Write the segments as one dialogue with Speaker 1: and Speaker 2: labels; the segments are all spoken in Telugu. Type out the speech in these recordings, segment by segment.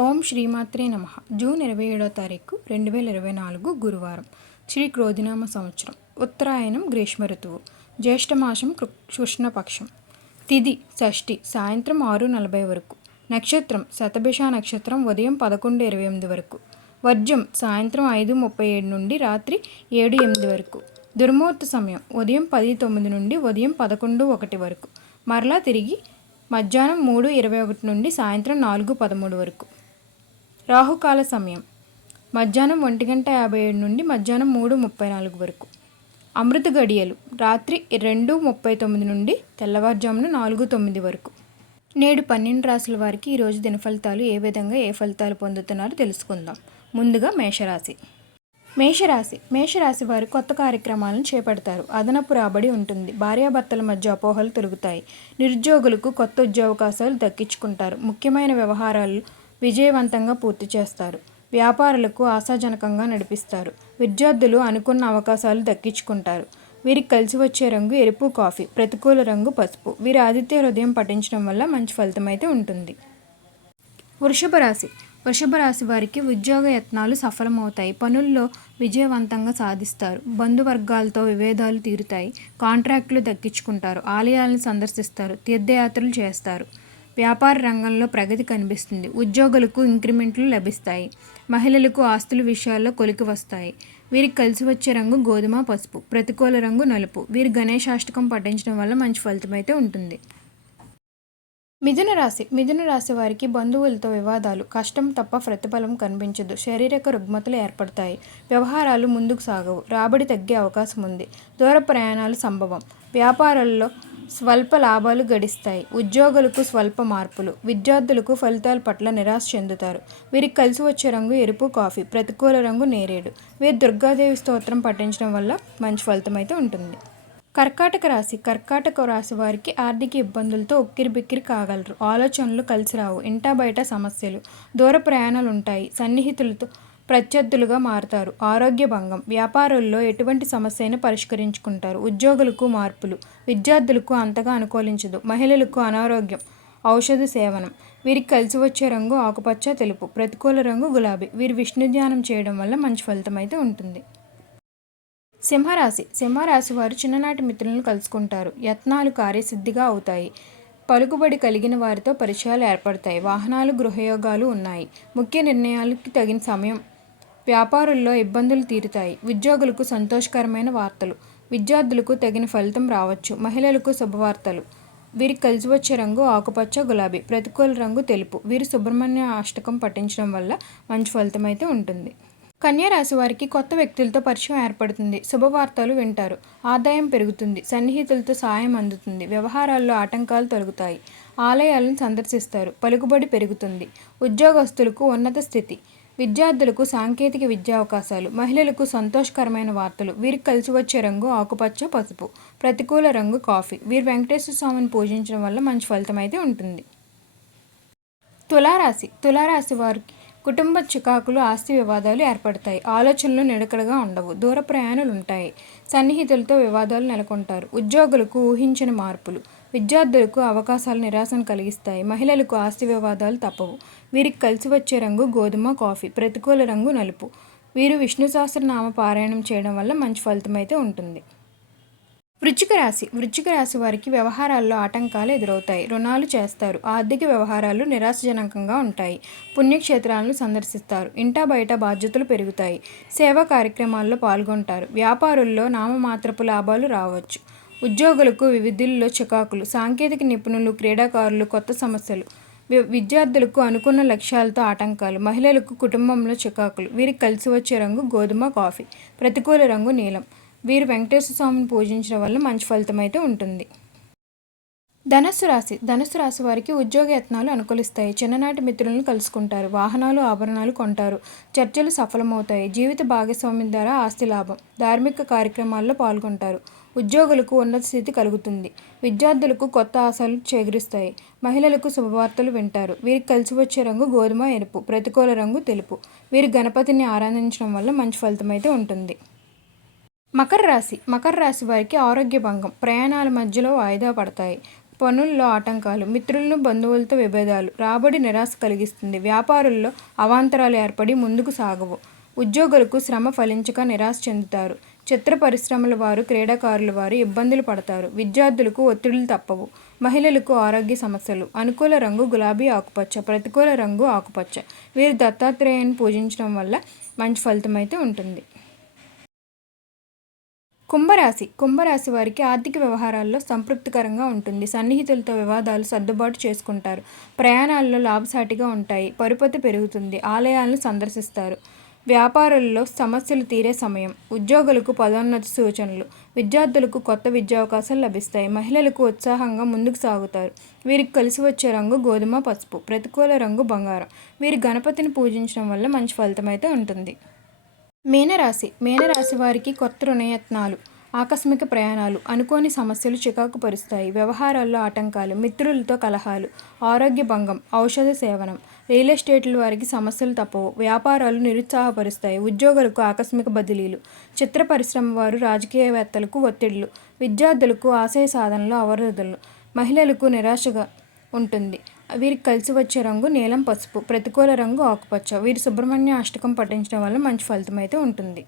Speaker 1: ఓం శ్రీమాత్రే నమ. జూన్ ఇరవై ఏడో తారీఖు రెండు వేల ఇరవై నాలుగు గురువారం. శ్రీ క్రోధినామ సంవత్సరం. ఉత్తరాయణం గ్రీష్మ ఋతువు. జ్యేష్ఠమాసం కృ- కృష్ణపక్షం. తిది షష్ఠి సాయంత్రం ఆరు నలభై వరకు. నక్షత్రం శతభిష నక్షత్రం ఉదయం పదకొండు ఇరవై ఎనిమిది వరకు. వర్జం సాయంత్రం ఐదు ముప్పై ఏడు నుండి రాత్రి ఏడు ఎనిమిది వరకు. దుర్ముహూర్త సమయం ఉదయం పది తొమ్మిది నుండి ఉదయం పదకొండు ఒకటి వరకు. మరలా తిరిగి మధ్యాహ్నం మూడు ఇరవై ఒకటి నుండి సాయంత్రం నాలుగు పదమూడు వరకు. రాహుకాల సమయం. మధ్యాహ్నం ఒంటి గంట యాభై ఏడు నుండి మధ్యాహ్నం మూడు ముప్పై నాలుగు వరకు. అమృత గడియలు రాత్రి రెండు ముప్పై తొమ్మిది నుండి తెల్లవారుజామున నాలుగు తొమ్మిది వరకు. నేడు పన్నెండు రాసుల వారికి ఈరోజు దినఫలితాలు ఏ విధంగా ఏ ఫలితాలు పొందుతున్నారో తెలుసుకుందాం. ముందుగా మేషరాశి. మేషరాశి. మేషరాశి వారు కొత్త కార్యక్రమాలను చేపడతారు. అదనపు రాబడి ఉంటుంది. భార్యాభర్తల మధ్య అపోహలు తొలుగుతాయి. నిరుద్యోగులకు కొత్త ఉద్యోగావకాశాలు దక్కించుకుంటారు. ముఖ్యమైన వ్యవహారాలు విజయవంతంగా పూర్తి చేస్తారు. వ్యాపారులకు ఆశాజనకంగా నడిపిస్తారు. విద్యార్థులు అనుకున్న అవకాశాలు దక్కించుకుంటారు. వీరికి కలిసి వచ్చే రంగు ఎరుపు కాఫీ ప్రతికూల రంగు పసుపు. వీరి ఆదిత్య హృదయం పఠించడం వల్ల మంచి ఫలితం అయితే ఉంటుంది. వృషభ రాశి. వృషభ రాశి వారికి ఉద్యోగ యత్నాలు సఫలమవుతాయి. పనుల్లో విజయవంతంగా సాధిస్తారు. బంధువర్గాలతో విభేదాలు తీరుతాయి. కాంట్రాక్టులు దక్కించుకుంటారు. ఆలయాలను సందర్శిస్తారు. తీర్థయాత్రలు చేస్తారు. వ్యాపార రంగంలో ప్రగతి కనిపిస్తుంది. ఉద్యోగులకు ఇంక్రిమెంట్లు లభిస్తాయి. మహిళలకు ఆస్తుల విషయాల్లో కొలికి వస్తాయి. వీరికి కలిసి వచ్చే రంగు గోధుమ పసుపు ప్రతికూల రంగు నలుపు. వీరు గణేశాష్టకం పఠించడం వల్ల మంచి ఫలితం అయితే ఉంటుంది. మిథున రాశి. మిథున రాశి వారికి బంధువులతో వివాదాలు. కష్టం తప్ప ప్రతిఫలం కనిపించదు. శారీరక రుగ్మతలు ఏర్పడతాయి. వ్యవహారాలు ముందుకు సాగవు. రాబడి తగ్గే అవకాశం ఉంది. దూర ప్రయాణాలు సంభవం. వ్యాపారాల్లో స్వల్ప లాభాలు గడిస్తాయి. ఉద్యోగులకు స్వల్ప మార్పులు విద్యార్థులకు ఫలితాల పట్ల నిరాశ చెందుతారు. వీరికి కలిసి వచ్చే రంగు ఎరుపు కాఫీ ప్రతికూల రంగు నేరేడు. వీరు దుర్గాదేవి స్తోత్రం పఠించడం వల్ల మంచి ఫలితం అయితే ఉంటుంది. కర్కాటక రాశి కర్కాటక రాశి వారికి ఆర్థిక ఇబ్బందులతో ఉక్కిరి బిక్కిరి కాగలరు. ఆలోచనలు కలిసి రావు. ఇంటా బయట సమస్యలు దూర ప్రయాణాలు ఉంటాయి. సన్నిహితులతో ప్రత్యర్థులుగా మారుతారు. ఆరోగ్య భంగం. వ్యాపారుల్లో ఎటువంటి సమస్యను పరిష్కరించుకుంటారు? ఉద్యోగులకు మార్పులు. విద్యార్థులకు అంతగా అనుకూలించదు. మహిళలకు అనారోగ్యం. ఔషధ సేవనం. వీరికి కలిసి వచ్చే రంగు ఆకుపచ్చ తెలుపు. ప్రతికూల రంగు గులాబీ. వీరు విష్ణు ధ్యానం చేయడం వల్ల మంచి ఫలితం అయితే ఉంటుంది. సింహరాశి. సింహరాశి వారు చిన్ననాటి మిత్రులను కలుసుకుంటారు. యత్నాలు కార్యసిద్ధిగా అవుతాయి. పలుకుబడి కలిగిన వారితో పరిచయాలు ఏర్పడతాయి. వాహనాలు గృహయోగాలు ఉన్నాయి. ముఖ్య నిర్ణయాలకి తగిన సమయం వ్యాపారుల్లో ఇబ్బందులు తీరుతాయి. ఉద్యోగులకు సంతోషకరమైన వార్తలు. విద్యార్థులకు తగిన ఫలితం రావచ్చు. మహిళలకు శుభవార్తలు. వీరికి కలిసి వచ్చే రంగు ఆకుపచ్చ గులాబీ. ప్రతికూల రంగు తెలుపు. వీరు సుబ్రహ్మణ్య అష్టకం పఠించడం వల్ల మంచి ఫలితం అయితే ఉంటుంది. కన్యా రాశి వారికి కొత్త వ్యక్తులతో పరిచయం ఏర్పడుతుంది. శుభవార్తలు వింటారు. ఆదాయం పెరుగుతుంది. సన్నిహితులతో సాయం అందుతుంది. వ్యవహారాల్లో ఆటంకాలు తొలగుతాయి. ఆలయాలను సందర్శిస్తారు. పలుకుబడి పెరుగుతుంది. ఉద్యోగస్తులకు ఉన్నత స్థితి. విద్యార్థులకు సాంకేతిక విద్యా అవకాశాలు మహిళలకు సంతోషకరమైన వార్తలు వీరికి కలిసి వచ్చే రంగు ఆకుపచ్చ పసుపు ప్రతికూల రంగు కాఫీ. వీరు వెంకటేశ్వర స్వామిని పూజించడం వల్ల మంచి ఫలితం అయితే ఉంటుంది. తులారాశి. తులారాశి వారికి కుటుంబ చికాకులు ఆస్తి వివాదాలు ఏర్పడతాయి. ఆలోచనలు నిడకడగా ఉండవు. దూర ప్రయాణాలు ఉంటాయి సన్నిహితులతో వివాదాలు నెలకొంటారు. ఉద్యోగులకు ఊహించిన మార్పులు. విద్యార్థులకు అవకాశాలు నిరాశను కలిగిస్తాయి. మహిళలకు ఆస్తి వివాదాలు తప్పవు. వీరికి కలిసి వచ్చే రంగు గోధుమ కాఫీ. ప్రతికూల రంగు నలుపు. వీరు విష్ణు సహస్రనామ పారాయణం చేయడం వల్ల మంచి ఫలితం అయితే ఉంటుంది. వృచ్చిక రాశి. వృచ్చిక రాశి వారికి వ్యవహారాల్లో ఆటంకాలు ఎదురవుతాయి. రుణాలు చేస్తారు. ఆర్థిక వ్యవహారాలు నిరాశజనకంగా ఉంటాయి. పుణ్యక్షేత్రాలను సందర్శిస్తారు. ఇంటా బయట బాధ్యతలు పెరుగుతాయి. సేవా కార్యక్రమాల్లో పాల్గొంటారు. వ్యాపారుల్లో నామమాత్రపు లాభాలు రావచ్చు. ఉద్యోగులకు వివిధుల్లో చికాకులు సాంకేతిక నిపుణులు క్రీడాకారులు కొత్త సమస్యలు. వి- విద్యార్థులకు అనుకున్న లక్ష్యాలతో ఆటంకాలు. మహిళలకు కుటుంబంలో చికాకులు. వీరికి కలిసి వచ్చే రంగు గోధుమ కాఫీ. ప్రతికూల రంగు నీలం. వీరు వెంకటేశ్వర స్వామిని పూజించడం వల్ల మంచి ఫలితం అయితే ఉంటుంది. ధనస్సు రాశి. ధనస్సు రాశి వారికి ఉద్యోగ యత్నాలు అనుకూలిస్తాయి. చిన్ననాటి మిత్రులను కలుసుకుంటారు. వాహనాలు ఆభరణాలు కొంటారు. చర్చలు సఫలమవుతాయి. జీవిత భాగస్వామ్యం ద్వారా ఆస్తి లాభం. ధార్మిక కార్యక్రమాల్లో పాల్గొంటారు. ఉద్యోగులకు ఉన్నత స్థితి కలుగుతుంది. విద్యార్థులకు కొత్త ఆశలు చేకూరుస్తాయి. మహిళలకు శుభవార్తలు వింటారు. వీరికి కలిసి వచ్చే రంగు గోధుమ ఎరుపు ప్రతికూల రంగు తెలుపు. వీరు గణపతిని ఆరాధించడం వల్ల మంచి ఫలితం అయితే ఉంటుంది. మకర రాశి. మకర రాశి వారికి ఆరోగ్య భంగం. ప్రయాణాల మధ్యలో వాయిదా పడతాయి. పనుల్లో ఆటంకాలు మిత్రులను బంధువులతో విభేదాలు రాబడి నిరాశ కలిగిస్తుంది. వ్యాపారుల్లో అవాంతరాలు ఏర్పడి ముందుకు సాగవు. ఉద్యోగులకు శ్రమ ఫలించక నిరాశ చెందుతారు. చిత్ర పరిశ్రమల వారు క్రీడాకారుల వారు ఇబ్బందులు పడతారు. విద్యార్థులకు ఒత్తిడులు తప్పవు. మహిళలకు ఆరోగ్య సమస్యలు. అనుకూల రంగు గులాబీ ఆకుపచ్చ ప్రతికూల రంగు ఆకుపచ్చ. వీరు దత్తాత్రేయుని పూజించడం వల్ల మంచి ఫలితం అయితే ఉంటుంది. కుంభరాశి. కుంభరాశి వారికి ఆర్థిక వ్యవహారాల్లో సంతృప్తికరంగా ఉంటుంది. సన్నిహితులతో వివాదాలు సర్దుబాటు చేసుకుంటారు. ప్రయాణాల్లో లాభసాటిగా ఉంటాయి. పరుపతి పెరుగుతుంది. ఆలయాలను సందర్శిస్తారు. వ్యాపారుల్లో సమస్యలు తీరే సమయం. ఉద్యోగులకు పదోన్నతి సూచనలు. విద్యార్థులకు కొత్త విద్యావకాశాలు లభిస్తాయి. మహిళలకు ఉత్సాహంగా ముందుకు సాగుతారు. వీరికి కలిసి వచ్చే రంగు గోధుమ పసుపు ప్రతికూల రంగు బంగారం. వీరి గణపతిని పూజించడం వల్ల మంచి ఫలితం అయితే ఉంటుంది. మీనరాశి. మీనరాశి వారికి కొత్త రుణయత్నాలు ఆకస్మిక ప్రయాణాలు అనుకోని సమస్యలు చికాకు పరుస్తాయి. వ్యవహారాల్లో ఆటంకాలు మిత్రులతో కలహాలు ఆరోగ్య భంగం ఔషధ సేవనం రియల్ ఎస్టేట్ల వారికి సమస్యలు తప్పవు. వ్యాపారాలు నిరుత్సాహపరుస్తాయి. ఉద్యోగులకు ఆకస్మిక బదిలీలు. చిత్ర పరిశ్రమ వారు రాజకీయవేత్తలకు ఒత్తిళ్ళు విద్యార్థులకు ఆశయ సాధనలో అవరోధులు. మహిళలకు నిరాశగా ఉంటుంది. వీరికి కలిసి వచ్చే రంగు నీలం పసుపు ప్రతికూల రంగు ఆకుపచ్చ. వీరి సుబ్రహ్మణ్య అష్టకం పఠించడం వల్ల మంచి ఫలితం అయితే ఉంటుంది.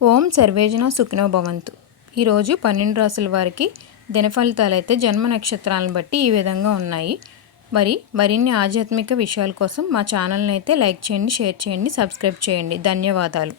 Speaker 1: ఓం సర్వేజన సుఖినో భవంతు. ఈరోజు పన్నెండు రాసుల వారికి దినఫలితాలు అయితే జన్మ నక్షత్రాలను బట్టి ఈ విధంగా ఉన్నాయి. మరి మరిన్ని ఆధ్యాత్మిక విషయాల కోసం మా ఛానల్ని అయితే లైక్ చేయండి షేర్ చేయండి సబ్స్క్రైబ్ చేయండి. ధన్యవాదాలు.